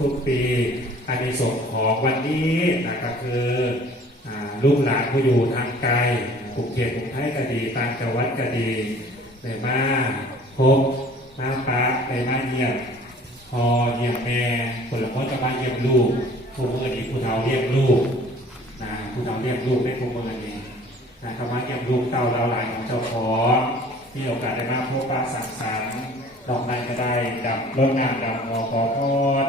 ทุกๆปีอันในส่วนของวันนี้นะครับคืออลูกหลานผู้อยู่ทางไกลกรุงเทพกรุงไทยก็ดีต่างจังหวัดก็ดีได้มาพบมาปะได้มาเยี่ยมพอเยี่ยมแม่คนละคนก็มาเยี่ยมลูกผู้เมื่อนี้ผู้เฒ่าเลี้ยงลูกนะผู้เฒ่าเลี้ยงลูกได้ผู้เมื่อนี้นะครับมาเยี่ยมลูกเต่าเราหลานของเจ้าของมีโอกาสได้มาพบปะสังสรรค์ ดอกไม้ก็ได้ดับรดน้ำดำขอขอพร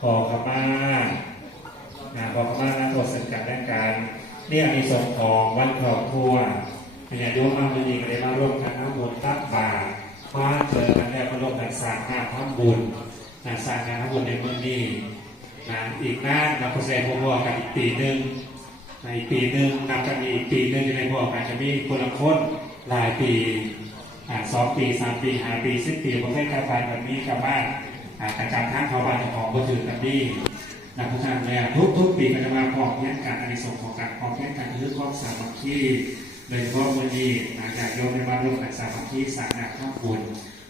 ขอขมานะขอขมานะตัวสังกัดด้านการเนี่ยมีส่งของวันครอบครัวพญาโยมมาวันนี้ก็ได้มาร่วมกันทั้งบุญตักบาตรมาเจอกันแล้วก็ร่วมกันสร้างงานทำบุญนะสร้างงานทำบุญในเมืองนี้นะอีกหน้านนะโปรเซสพวกกันอีกปีหนึ่งในปีหนึ่งนับจากนี้อีกปีหนึ่งจะได้พวกกันจะมีคนละคนหลายปี สองปีสามปีห้าปีสิบปีผมให้การไปแบบนี้กับบ้านอ่าประจำทางเขาบ้านเจ้าของก็ถือกันดีนะทุกท่านแล้วทุกทุกปีก็จะมาพร้อมแย่งกันอันนี้ส่งของการพอมแย่งกันคือข้อสามัคคีโดยเฉพาะวันนี้นะอยากโยกในมาร่วมกันสามัคคีสร้างงาข้าบุญ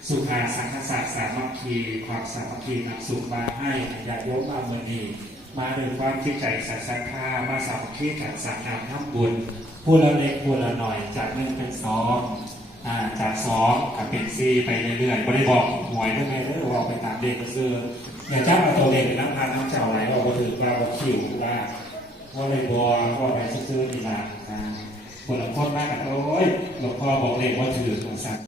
สุขาสังคศาสตร์สามัคคีความสามัคคีนำสุขมาให้อยากโยกมาเมื่อนี้มาด้วยความคิดใจสัตย์ศรัทธามาสามัคคีกันสร้างงาข้าบุญผู้ละเล็กผู้ละหน่อยจากหนึ่งเป็นสอง จากสองกับเป็นซีไปเรื่อยๆไม่ได้บอกหวยได้ไหมเด้อบอกไปตามเด็กก็คืออย่าจ้าเอาตัวเด็กไปน้ำพันน้ำเจ้าไหลออกมาถือปลาบกขิวว่าเพราเลยบัวก็ไปซื้อๆนี่ละนะคนละคนมากกันโอ้ยหลวงพ่อบอกเลยว่าถือของสัตว์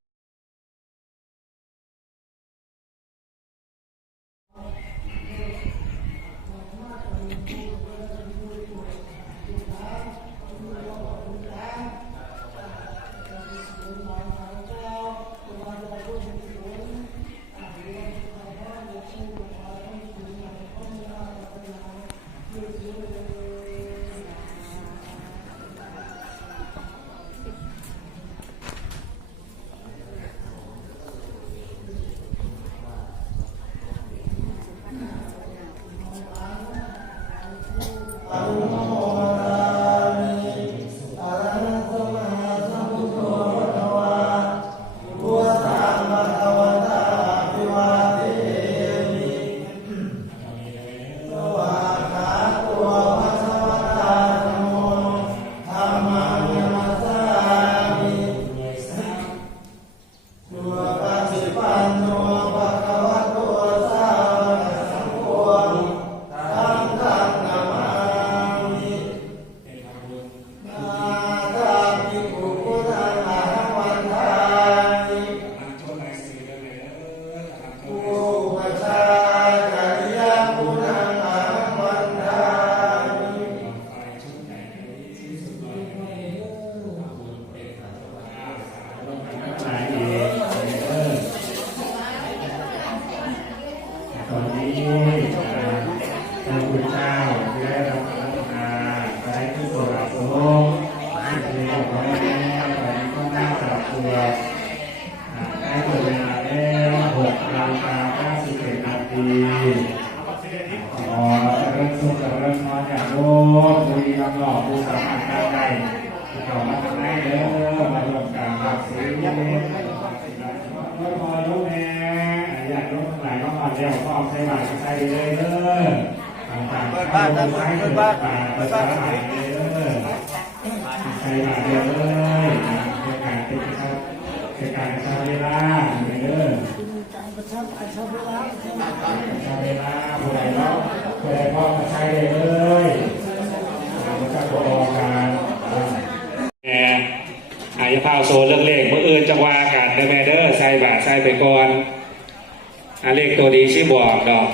อาเลขตัวดีชี้บอกดอก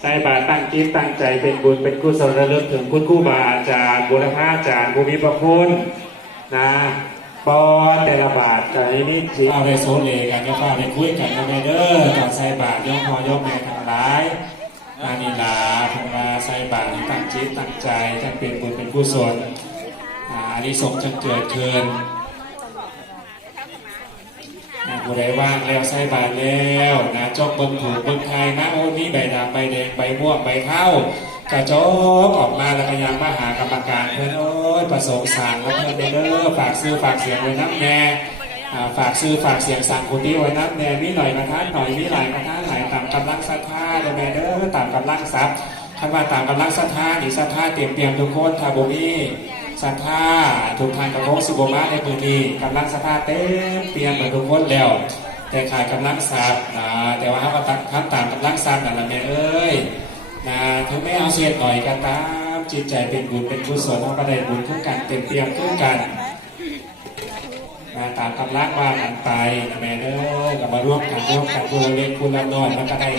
ใส่บาทตั้งจิตตั้งใจเป็นบุญเป็นกุศลระลึกถึงคุณครูบาอาจารย์บุรพาอาจารย์ภูมิพระคุณนะปอแต่ละบาทให้นี่สิเอาไปโซเลกันก็ฟ้าไปคุยกันนะแม่เด้อต่อใส่บาทย่อมพอย่อมแม่ทั้งหลายอานิลาพังลาใส่บาทให้ตั้งจิตตั้งใจจะเป็นบุญเป็นกุศลอานนี้สงส์จะเกิดขึ้น ผู้ใดว่างแล้วใส่บาทแล้วนะจอกเบิ้งถูกเบิ้งไทยนะโอ้นี่ใบดำใบแดงใบม่วงใบเท้ากระจกออกมาแล้วก็ยังมาหากรรมการเพื่อนโอ้ยประสงค์สารแล้วเพื่อนเด้อฝากซื้อฝากเสียงเลยน้ำแน่ฝากซื้อฝากเสียงสั่งคนที่ไว้นับแน่มีหน่อยประทานหน่อยมีหลายประทานหลายตามกำลังศรัทธาเด้อแม่เด้อตามกำลังทรัพย์คำว่าตามกำลังศรัทธานี่ศรัทธาเตรียมเตรียมทุกคนถ้าบ่มี ศรัทธาทุกทางกระโปงสุบมาในมือนี้กำลังศรัทธาเต็มเตรียมหมดทุกคนแล้ว แต่ขาดกำลังทรัพย์แต่ว่าถ้าว่าทำตามกำลังทรัพย์นั่นแหละแม่เอ้ยนะถึงไม่เอาเสียหน่อยก็ตามจิตใจเป็นบุญเป็นกุศลเราก็ได้บุญทุกกันเต็มเตรียมทุกกันมาตามกำลังว่ากันไปนะแม่เด้อก็มาร่วมกันร่วมกันคุณเล็กคุณละน้อยมันก็ได้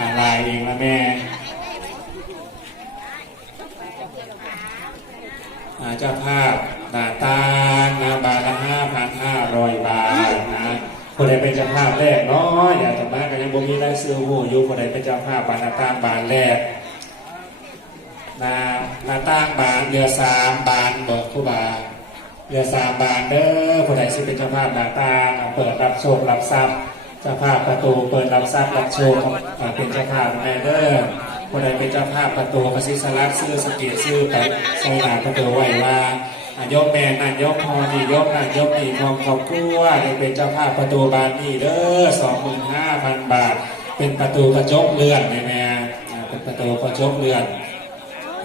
อะไรเองละแม่อ่า เจ้าภาพนาตานาบาละห้าพันห้าร้อยบาทนะคนใดเป็นเจ้าภาพแรกเนาะอย่าจะมากันยังบ่มีรายชื่อหูอยู่คนใดเป็นเจ้าภาพบานาตาบานแรกนานาตั้งบานเรือสามบานเบิกคู่บาเรือสามบานเด้อผู้ใดสิเป็นเจ้าภาพนาตาเปิดรับโชครับทรัพย์เจ้าภาพประตูเปิดรับทรัพย์รับโชคเป็นเจ้าภาพแม่เด้อ ผู้ใดเป็นเจ้าภาพประตูกสิสลักซื้อสกีซื้อไปใส่หาประตูไหว้ว่าอายกแม่นั่นยกพอนี่ยกนั่นยกนี่ของครอบครัวได้เป็นเจ้าภาพประตูบานนี่เด้อสองหมื่นห้าพันบาท เป็นประตูกระจกเลื่อนแม่แม่เป็นประตูกระจกเลื่อน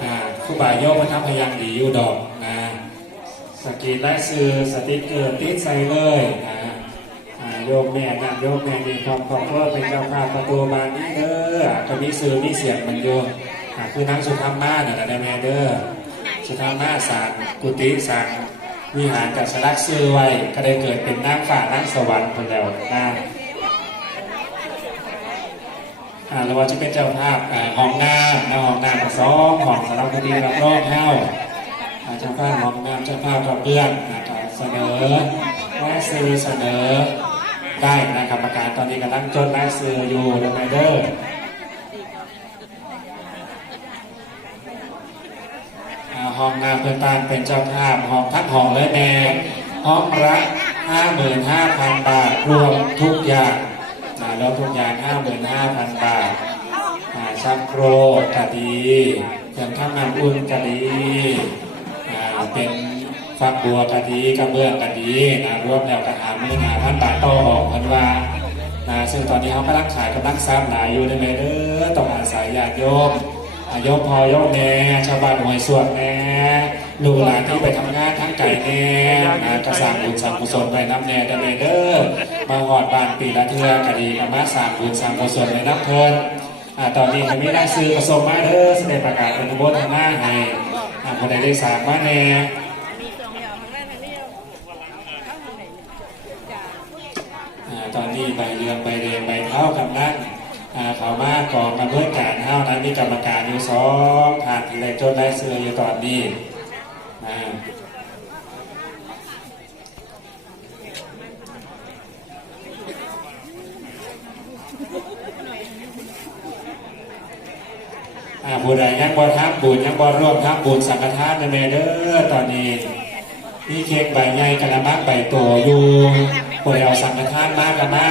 อ่าครูบาโยกมาทำพยังดีอยู่ดอกนะสกีไล่ซื้อสติ๊กเกอร์ติดใส่เลยนะ ยมแม่นั่นโยมแม่มีความขอบคุณเป็นเจ้าภาพประตูบานนี้เด้ออะก็มีซื้อมีเสียงมันโยมอ่คือนังสุธรรมมาเนี่ยนะแม่เด้อสุธรรมมาสางกุฏิสางวิหารกับสลักซื้อไว้ก็ได้เกิดเป็นนางฟ้านางสวรรค์คนแล้วนะอ่าแล้วว่าจะเป็นเจ้าภาพอ่าห้องน้ำนะห้องน้ำสองห้องสำหรับคดีรับรองเฮ้าเจ้าภาพมองงามเจ้าภาพกับเพื่อนเสนอและซื้อเสนอ ได้นะกรรมการตอนนี้กำลังจดและซื้ออยู่นไมเดอร์ห้องน้ำเพื่อนบ้านเป็นเจ้าภาพห้องพักห้องเลยแม่ห้องละห้าหมื่นห้าพันบาท รวมทุกอย่างนะแล้วทุกอย่างห้าหมื่นห้าพันบาทอ่าชักโครกก็ดีเครื่องทำน้ำอุ่นก็ดีเป็น ฝักบัวก็ดีกระเบื้องก็ดีนะรวมแล้วกระหามือหาพันบาทต่อออกกันว่านะซึ่งตอนนี้เขากำลังขายกำลังซ้ำหลายอยู่ในเมเด้อต้องอาศัยญาติโยมอายพอยมแน่ชาวบ้านหวยส่วนแน่ลูกหลานที่ไปทำงานทั้งไก่แน่นกระสร้างบุญสร้างกุศลไปน้ำแน่เดเมเด้อมาหอดบ้านปีละเทือก็ดีก็มาสร้างบุญสร้างกุศลในน้ำเพลินอ่าตอนนี้ก็มีหนังสือผสมมาเด้อแสดงประกาศเป็นขบวนทาหน้าให้อ่าคนใดได้สามมาแน่อ่าตอนนี้ ใบเรืองใบเรียงใบเท้ากับนั่นอ่าเขามากองมาเพื่อการเท้านั้นมีกรรมการอยู่สองผ่านที่ได้จดได้เสืออยู่ตอนนี้ผู้ใดยังบ่ทับบุญยังบ่ร่วมทับบุญสังฆทานในแม่เด้อตอนนี้ นี่เค้กใบใหญ่กระมังใบโตอยู่ผู้ใดเอาสังฆทานมากกันมา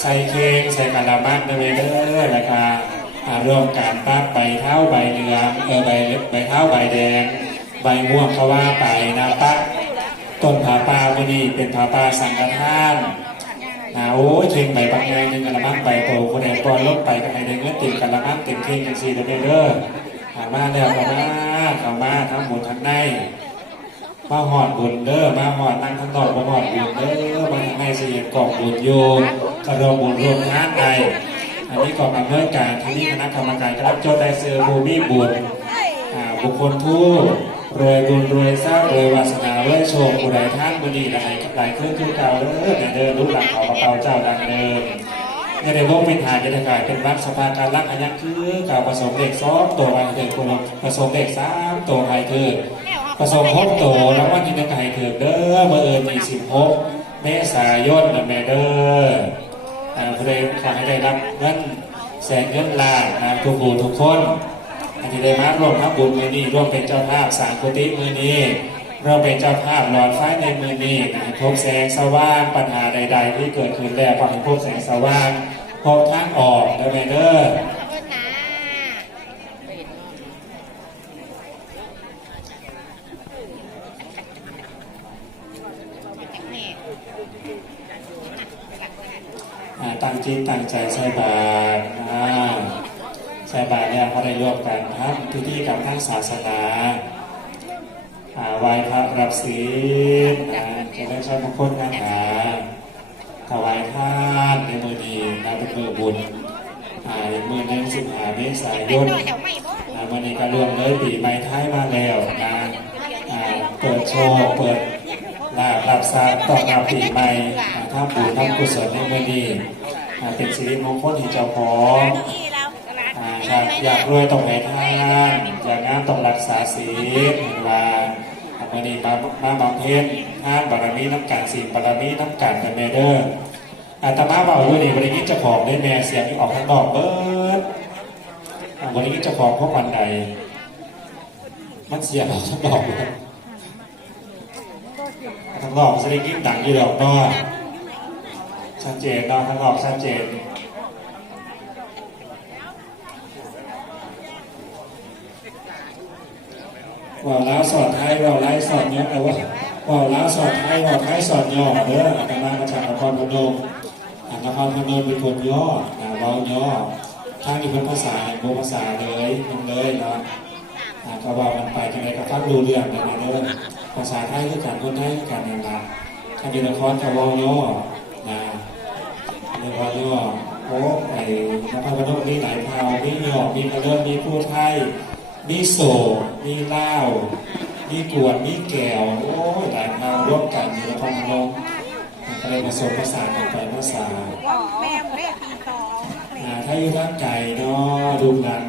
ใส่เค้กใส่กระมังในแม่เด้อแล้วก็ร่วมการปักใบเท้าใบเหลืองเออใบใบเท้าใบแดง ใบม่วงก็ว่าไปนะปักต้นผาป่ามื่อนี้เป็นผาป่าสังฆทานอ่าโอ้ยเทงใบปักไงหนึ่งกะละมังใบโตคนแดงก่อนลบไปกันไงเด้เงินติดกะละมังเต็มเทงจังสี่เด้อเด้อหามาแล้วมาเข้ามาทั้งหมดทั้งใน มาหอดบุญเด้อมาหอดนั่งทั้งนอกมาหอดบุญเด้อมาให้เสียงกองบุญอยู่กระรวมบุญรวมงานใดอันนี้กองอำนวยการที่นี่คณะกรรมการกรับโจทย์ได้เสือภูมิบุญอ่าบุคคลผู้รวยบุญรวยทรัพย์รวยวาสนารวยโชคผู้ใดท่านบุญดีหลายหลายเครื่องคือเก่าเด้อเด้อรู้หลักเขากระเป๋าเจ้าดังเดิมในในโลกเป็นฐานเป็นอากาศเป็นวัดสภาการรักอันยักคือกับผสมเด็กสองตัวไอเถิดคุณผสมเด็กสามตัวไอเถิด ผสมหกตัวแล้ววันที่นักไอเถิดเด้อเมื่อเอิญมีสิบหกเมษายนนะแม่เด้ออ่าเพลงขอให้ได้รับเงินแสนเงินล้านนะทุกผู้ทุกคนอันที่ได้มาร่วมทับบุญมือนี้ร่วมเป็นเจ้าภาพสางกุฏิมือนี้เราเป็นเจ้าภาพหลอดไฟในมือนี้นะพบแสงสว่างปัญหาใด ๆ ที่เกิดขึ้นแล้วก็ให้พบแสงสว่างพบทางออกแม่เด้อ อ่ตั้งจิตตั้งใจใส่บาตรใส่บาตรเนี่ยเขาได้ร่วมกันครับพิธีกับทางศาสนาอาไหว้พระรับศีลอ่าจะได้ช่วยมงคลกันหาถวายทานในมือดีนะเป็นมือบุญอ่าในมือหนึ่งสิบหาเมษายนอ่าวันนี้ก็รวมเลยปีใหม่ท้ายมาแล้วนะอ่าเปิดโชว์เปิดลาบรับทรัพย์ต้อนรับปีใหม่อาท่าบุญทำกุศลในวันนี้อ่า เป็นสิริมงคลที่เจ้าของอ่าครับอยากรวยต้องให้ทานอยากงามต้องรักษาศีลเห็นว่าอ่าวันนี้มามาบำเพ็ญทานบารมีน้ำกันศีลบารมีน้ำกันกันเมเดอร์อาตมาบอกอยู่นี่วันนี้จ้าของได้แม่เสียงที่ออกทางนอกเบิดอะวันนี้จะของพวกวันใดมันเสียบทั้งดอกเลยทั้งดอกสลิงยิ่งดังอยู่ดอกก็ ชัดเจนเนาะทั้งดอกชัดเจนว่าล้วสอดไทยว่าไล่สอดเนี้ยแต่ว่าว่าล้วสอดไทยว่าไทยสอดย่อเด้ออาตมามาจากนครพนมอะนครพนมเป็นคนย่ออะเว้าย่อทางนี้เป็นภาษาโบภาษาเลยลงเลยเนาะอาก็ว่ามันไปกันไหนก็ฟังดูเรื่องนะเด้อภาษาไทยคือการคนไทยคือการนั่นละถ้าอยู่นครก็เวาย่อ นะเรียกว่าย่อโอ้ไอ้นครพนมมีหลายเผ่ามีหยอกมีกระเริ่มมีผู้ไทย มีโศมีเล่ามีกวดมีแก้วโอ้หลายเผ่าร่วมกันอยู่นครพนมก็เลยผสมผสากันไปภาษาถ้าอยู่ทางไก่เนาะลูกหลาน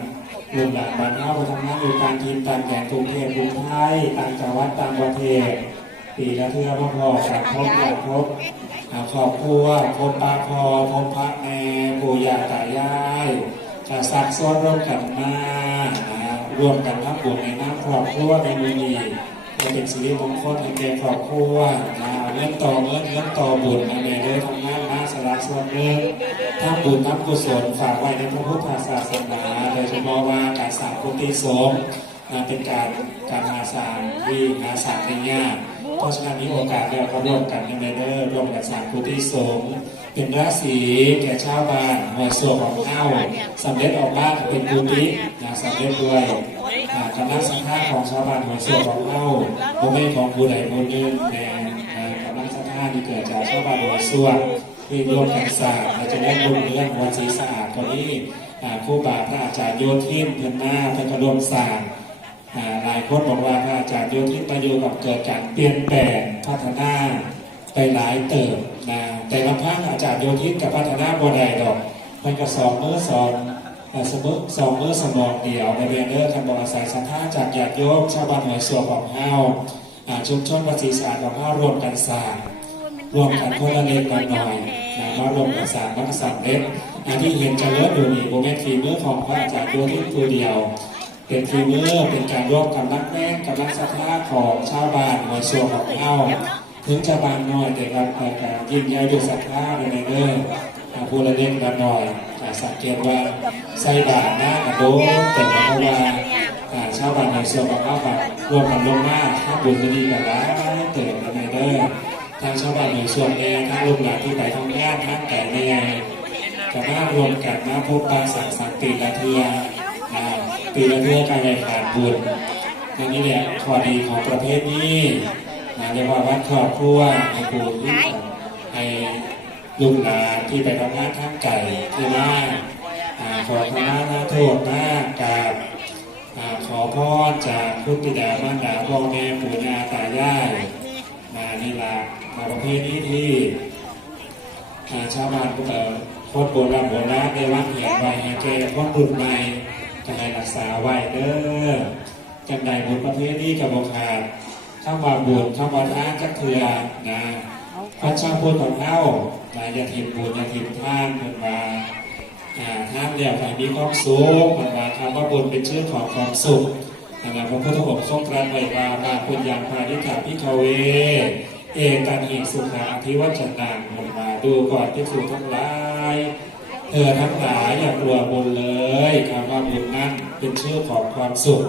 ลูกหลานบ้านเฮาไปทำงานอยู่ต่างถิ่นต่างแดนกรุงเทพกรุงไทยต่างจังหวัดต่างประเทศ ปีละเทื่อมาพอกับพบอยากพบอ่าครอบครัวพบปาพอพบพระแม่ปู่ย่าตายายจะสักซ้อนร่วมกันมารวมกันทำบุญในน้ำครอบครัวในมือนีจะเป็นสิริมงคลให้แก่ครอบครัวอ่าเงินต่อเงินเงินต่อบุญนะแม่เด้อทำงานมาสละส่วนหนึ่งทำบุญทำกุศลฝากไว้ในพระพุทธศาสนาโดยเฉพาะว่าการสร้างกุฏิสงฆ์นะเป็นการการหาสร้างที่หาสร้างในยาก เพราะฉะนั้นมีโอกาสเราก็ร่วมกันในเมเดอร์ร่วมกันสร้างกุฏิสงฆ์เป็นราศีแก่ชาวบ้านหอยส่วนของเอ้าวสำเร็จออกมาเป็นกุฏินะสำเร็จด้วยกำลังศรัทธาของชาวบ้านหอยส่วนของเอ้าวโมเมนของผู้ใดผู้หนึ่งแน่อ่ากำลังศรัทธาที่เกิดจากชาวบ้านหอยส่วนที่ร่วมกันสร้างเราจะได้บุญเรื่องวันศรีสะอาดคนนี้อ่าครู่บาพระอาจารย์โยธินเพื่อนหน้าเพื่อนกร่วมสร้าง หลายคนบอกว่าพระอาจารย์โยธิประโยชน์กับเกิดการเปลี่ยนแปลงพัฒนาไปหลายเติบนะแต่ละพักอาจารย์โยธิกับพัฒนาบ่ได้ดอกมันก็สองมือสองสมอสองมือสมองเดียวในเรียนเดอร์คันบอกอาศัยสัมภาษณ์จากญาติโยมชาวบ้านหน่วยส่วนของเฮาอ่าชุมชนวัดศรีสาดของเฮารวมกันสร้างรวมกันคนละเล็กละน้อยนะมารวมกันสร้ามนักสัมเล็กอันที่เห็นจะเลิศอยู่นี่โมเมนต์ฝีมือของพระอาจารย์ตัวที่ตัวเดียว เป็นฝีมือร์เป็นการร่วมกับนักแม่กับนักศรัทธาของชาวบ้านหน่วยส่วนของเฮาถึงจะบางน้อยแต่ครับแต่การยิ่งใหญ่ด้วยศรัทธาในเรื่องผู้ละเล็กละน้อยสังเกตว่าใส่บาตรหน้ากระโดดแต่เพราว่าชาวบ้านหน่วยส่วนของเฮาแบบรวมกันลงมาถ้าบุญจะดีกันแล้วเติมในเรื่องทางชาวบ้านหน่วยส่วนแน่ทางลูกหลานที่ไปทำงานทางไก่แน่กับมารวมกันมาพบปะสังสรรค์ปีละเทือ ปีละเทือการแข่งขันบุญอันนี้แหละข้อดีของประเภทนี้นะเรียกว่าวัดครอบครัวให้บุญให้ลูกหลานที่ไปทำงานทางไก่ที่มาอ่าขอขมาลาโทษมากกับขอพรจากคุณบิดามารดาพ่อแม่ปู่ย่าตายายมานี่ละมาประเภทนี้ที่ชาวบ้านเอ่อคนโบราณโบราณได้วางเหียนไว้ให้แก่คนรุ่นใหม่ จะให้รักษาไว้เด้อจังใดบุญประเภทนี้กับโบขาดข้ามาบุญข้ามาทานจักเถื่อนะพระเจ้าพูดของเอ้านะอย่าทิมบุญอย่าทิมท่านเพิ่นมาอ่าท่านเรียกให้มีความสุขเพิ่นมาคำว่าบุญเป็นชื่อของความสุขนะพระพุทธองค์ทรงตรัสไว้ว่าบาปุญญาภานิกาพิคเว เอตันหิสุขาอธิวัจนังลงมาดูก่อนที่สูทั้งหลาย เธอทั้งหลายอย่ากลัวบุญเลยคำว่าบุญนั้นเป็นชื่อของความสุข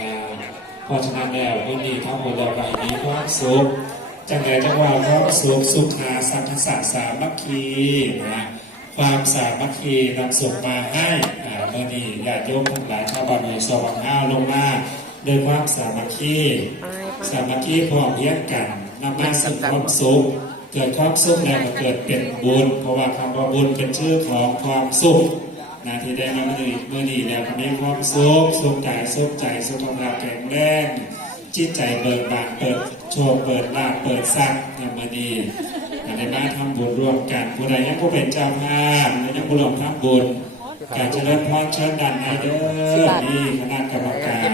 นะเพราะฉะนั้นแล้ววันนี้ทั้งหมดเราไปมีความสุขจังไงจังว่าความสุขสุขาสังคสะสามัคคีนะความสามัคคีนำสุขมาให้อ่าเมื่อนี้ญาติโยมทั้งหลายชาวบ้านในสว่างห้าวลงมาด้วยความสามัคคีสามัคคีพร้อมเพรียงกันนำมาซึ่งความสุข เกิดความสุขแล้วก็เกิดเป็นบุญเพราะว่าคำว่าบุญเป็นชื่อของความสุขนะที่ได้มาเมื่อนี้เมื่อนี้แล้วก็มีความสุขสุขกายสุขใจสุขภาพแข็งแรงจิตใจเบิกบานเปิดโชคเปิดลาภเปิดทรัพย์ในมื่อนี้อันนี้มาทำบุญร่วมกันผู้ใดยังผู้เป็นเจ้าภาพและยังผู้ร่วมทำบุญการเจริญพรเชิญดันให้เด้อนี่คณะกรรมการ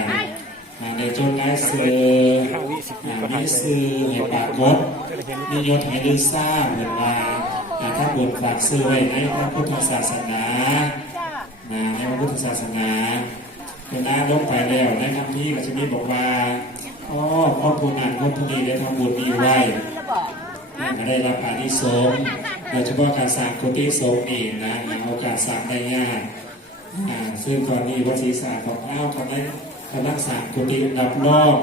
อ่าในจนได้ซื้ออ่าไม่ซื้อเห็นปรากฏ มียศให้ลือทราบเหมือนว่าถ้าบุญฝากซื้อไว้ในพระพุทธศาสนานะในพระพุทธศาสนาเป็นน้าลงไปแล้วในคำนี้ก็จะมีบอกว่าอ๋อพ่อผู้นั้นพ่อผู้นี้ได้ทำบุญนี้ไว้อ่าก็ได้รับอานิสงส์โดยเฉพาะการสร้างกุฏิสงฆ์เองนะหาโอกาสสร้างได้ยากอ่าซึ่งตอนนี้วัดศรีสาของอ้าวกำลังกำลังสร้างกุฏิรับรอง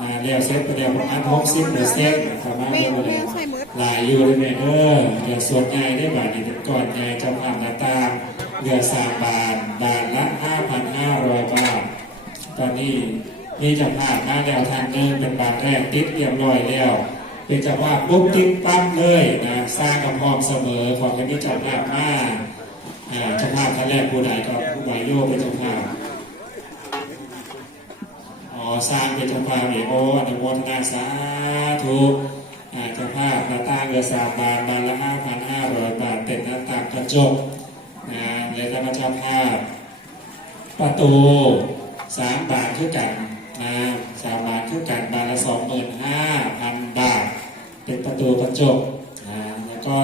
อ่าแล้วเสร็จไปแล้วประมาณหกสิบเปอร์เซ็นต์ประมาณนี้เลยหลายอยู่เลยแม่ยเออเดี๋ยวส่วนใหญ่ได้บาทนี่เป็นก่อนใหญ่จ้าภาพหน้าตาเรือสามบาทบาทละห้าพันห้าร้อยบาท ตอนนี้มีเจ้าภาพมาแล้วทางเดินเป็นบาทแรกติดเรียบร้อยแล้วเป็นจ้าภาพปุ๊บติ๊กปั๊บเลยนะสร้างกับพร้อมเสมอของที่มีเจ้าภาพมาอ่าเจ้าภาพท่านแรกผู้ใดก็ผู้ใบโยกเป็นจ้าภาพอ๋อ สร้างเป็นเจ้าภาพเอโออนุโมทนาสาธุอ่าเจ้าภาพหน้าตางเรือสามบาทบาละห้าพันห้าร้อยบาทเป็นหน้าต่างกระจกนะเลยท่านเจ้าภาพ ประตูสามบาทคือกันนะสามบาทคือกันบาทละสองหมื่นห้าพันบาท เป็นประตูกระจกนะแล้วก็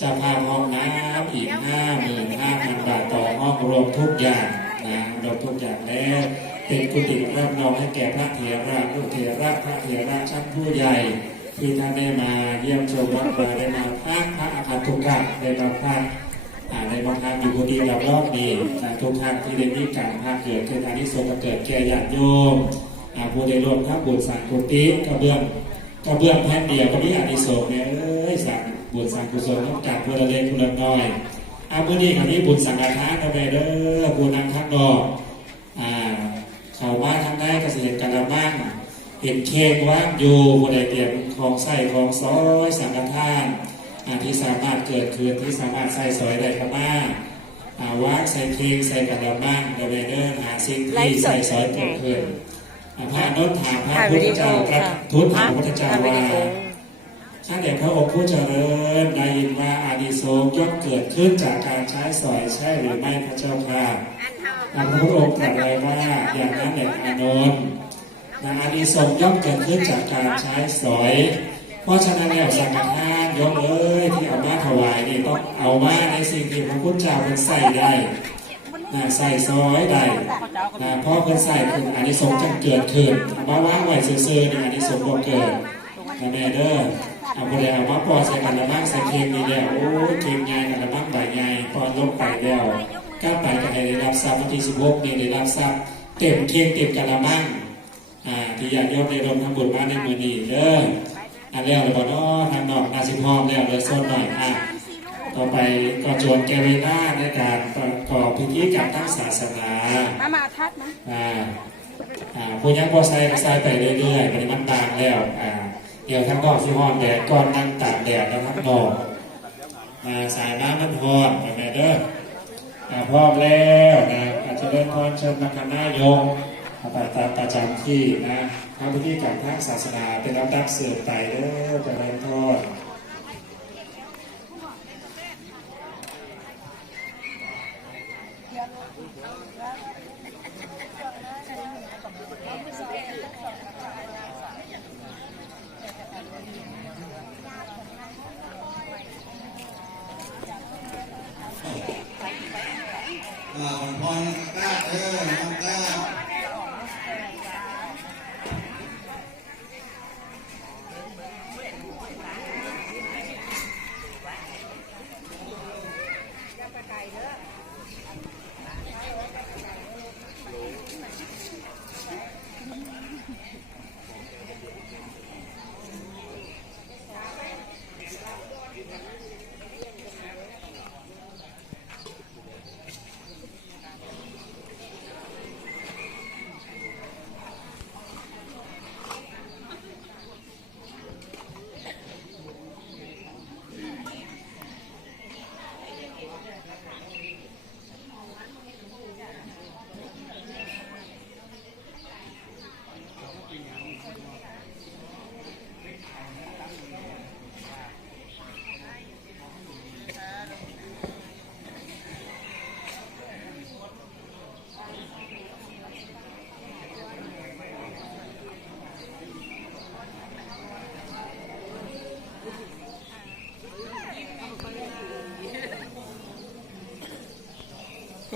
จะพาพห้องน้ำอีกห้าหมื่นห้าพันบาทต่อห้องรวมทุกอย่างนะรวมทุกอย่างแล้ว เป็นกุฏิรับรองให้แก่พระเถระลูกเถระพระเถระชั้นผู้ใหญ่ที่ท่านได้มาเยี่ยมชมวัดวาได้มาพักพระอาคารทุกข์ได้มาพักในบางทางอยู่กุฏิรับรอบนี้ทุกท่านที่ได้มีการพาเกิดคือารที่ทรงเกิดแก่ญาติโยมผู้ได้รวมทั้งบุญสร้างกุฏิกระเบื้องกระเบื้องแผ่นเดียวก็มีอานิสงส์เนี่ยเอ้ยสร้างบุญสร้างกุศลต้องจากผู้ละเล็กผู้ละน้อยอาเมื่อนี้ครั้นี้บุญสังฆทานกันไปเด้อผู้นำข้างนอกอ่าเขาว่าทางได้เกษตรกรบ้าง เห็นเค้กว่างอยู่ผู้ใดเตรียมของใส่ของซอยสังฆทานอ่าที่สามารถเกิดขึ้นที่สามารถใส่สอยได้ก็มากอ่าวางใส่เค้กใส่กระดาษบ้างกระเบเดอร์หาสิ่งที่ใส่สอยเกิดขึ้นอ่าพระโนนถามพระพุทธเจ้าพระทูตถามพระพุทธเจ้าว่าข้าแต่พระองค์ผู้เจริญได้ยินว่าอานิสงส์ย่อมเกิดขึ้นจากการใช้สอยใช่หรือไม่พระเจ้าค่ะพระพุทธองค์ตรัสเลยว่าอย่างนั้นแหละอานนท์ นะอานิสงส์ย่อมเกิดขึ้นจากการใช้สอย เพราะฉะนั้นแล้วสังฆทานยกเอ้ยที่เอามาถวายนี่ต้องเอามาในสิ่งที่พระพุทธเจ้าเป็นใส่ได้นะใส่ซอยได้นะเพราะเพิ่นใส่คืออานิสงส์จะเกิดขึ้นมาว่างไว้ซื่อๆนี่อานิสงส์บ่เกิดนะแม่เด้อเอาไปแล้วมาปอใส่กันละมังใส่เค้กนี่แล้วโอ้ยเค้กใหญ่กันละมังใบใหญ่ปอนลงไปแล้วก้าวไปกันได้รับทรัพย์วันที่16นี่ได้รับทรัพย์เต็มเค้กเต็มกันละมัง อ่าที่ญาติโยมได้รมทำบุญมาในมือนีเด้ออันแล้วเลยบอนอทางนอกนาสิพร้อมแล้วเลยส้นหน่อยอะต่อไปก็จวนแกเวลาในการประกอบพิธีกรรมทางศาสนามามาทัดนะอ่าอ่าผู้ยังพอใส่ก็ใส่ไปเรื่อยๆปริมาณบางแล้วอ่าเดี๋ยวทางนอกที่ห้องแดดก่อนนั่งตากแดดแล้วทางนอกมาสายน้ำมันร้อนไปแม่เด้ออ่าพร้อมแล้วนะอาจจะเริ่มพรเชิญมาคณะโยม ไปตามประจำที่นะทำพิธีกรรมทางศาสนาเป็นลำดับสืบไปเด้อจะเริ่มทอด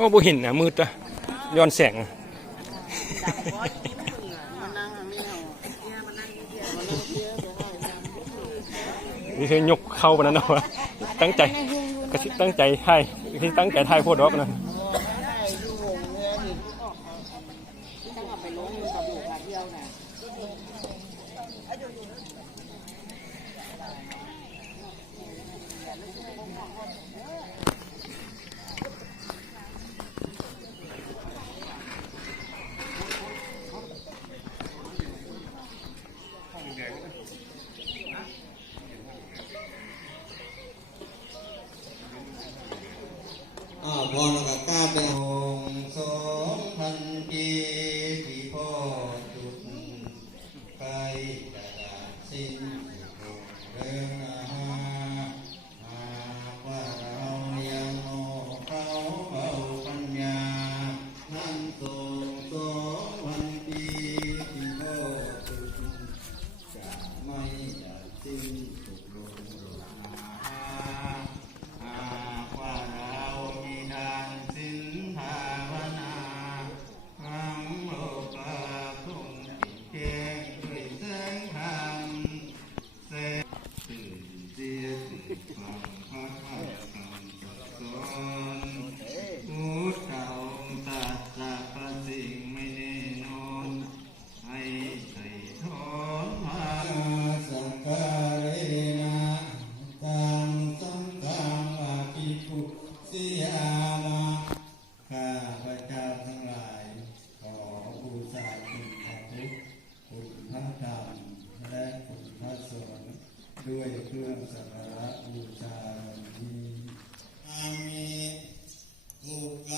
โอ้บ่เห็นนะมืดตะย้อนแสงนี่คือยกเข้าไปนั่นเนาะตั้งใจตั้งใจให้ตั้งใจให้พวกรดอกนะ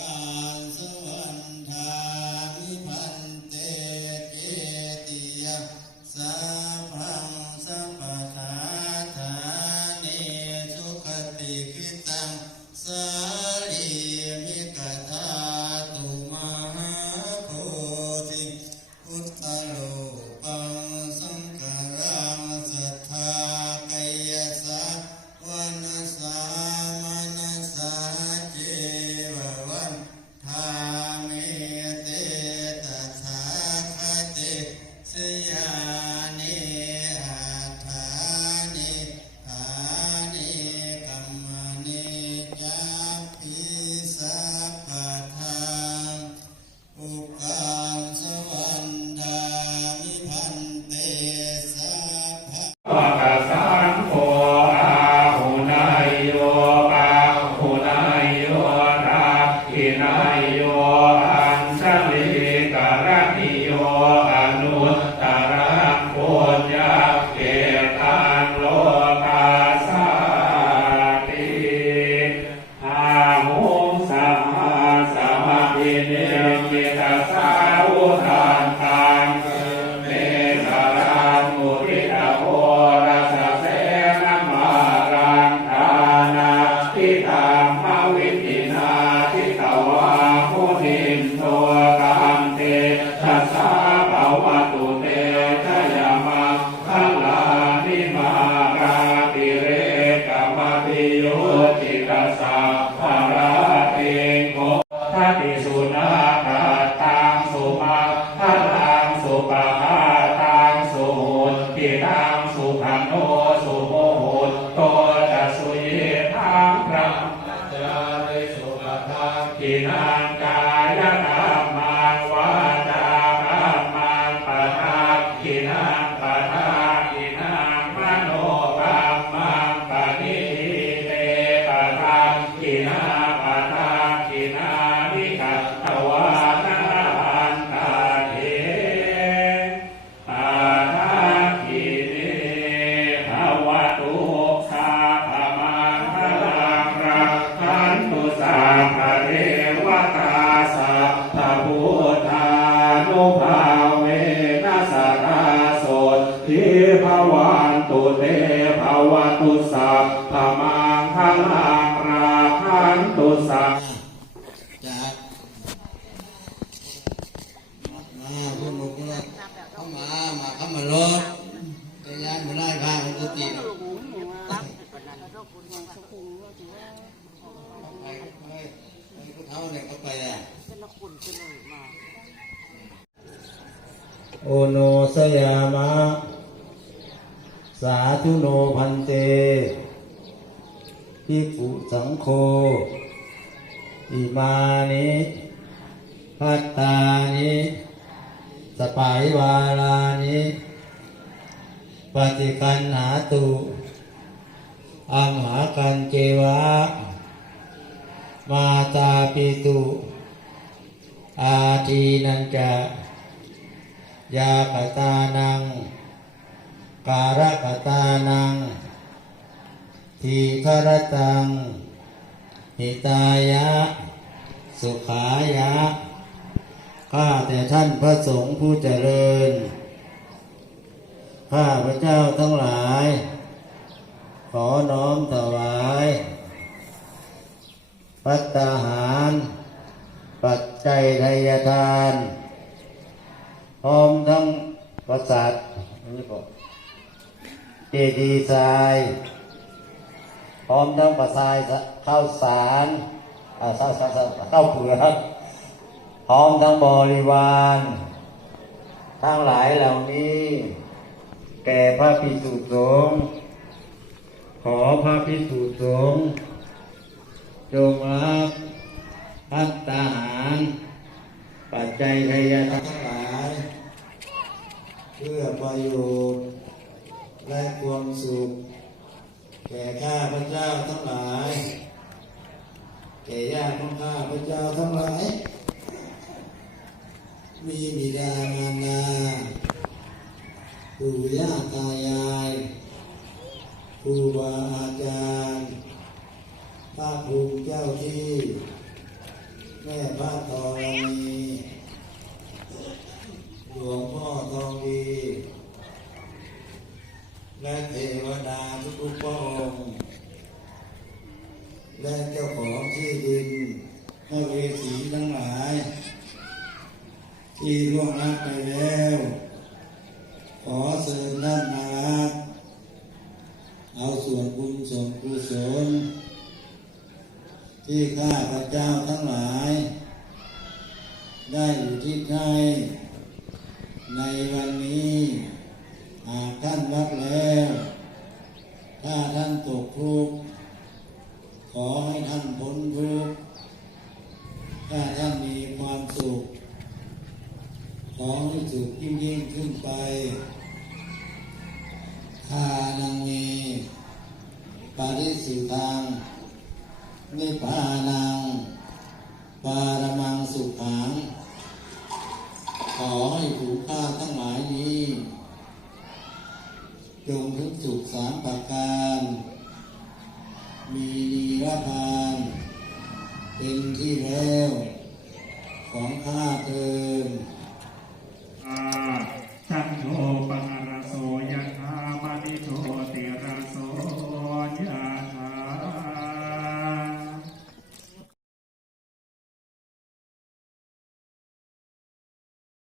uh, สุขังโนสุโม สุขายะข้าแต่ท่านพระสงฆ์ผู้เจริญ ข้าพระเจ้าทั้งหลาย ขอน้อมถวาย พัตตาหาร ปัจจัยทายทาน พร้อมทั้งประสาทนี่บอกเจดีย์ทราย พร้อมทั้งประสายข้าวสาร อ่าข้าวสารข้าเปลือกพร้อมทั้งบริวาร ทั้งหลายเหล่านี้ แก่พระพิสุสงฆ์ขอพระพิสุสงฆ์จงรับพัตตาหาร ปัจจัยทายาทั้งหลายเพื่อประโยชน์และความสุข แก่ข้าพระเจ้าทั้งหลาย แก่ญาติของข้าพระเจ้าทั้งหลาย มีบิดามารดาปู่ย่าตายายครูบาอาจารย์พระภูมิเจ้าที่ แม่พระธรณีหลวงพ่อทองดี และเทวดาทุกๆพระองค์ และเจ้าของที่ดินพระเวสีทั้งหลาย ที่ร่วงรับไปแล้ว ขอเชิญท่านมารับเอาส่วนบุญส่วนกุศลที่ข้าพระเจ้าทั้งหลาย ได้อยู่ที่ใกล้ในวันนี้หากท่านรับแล้ว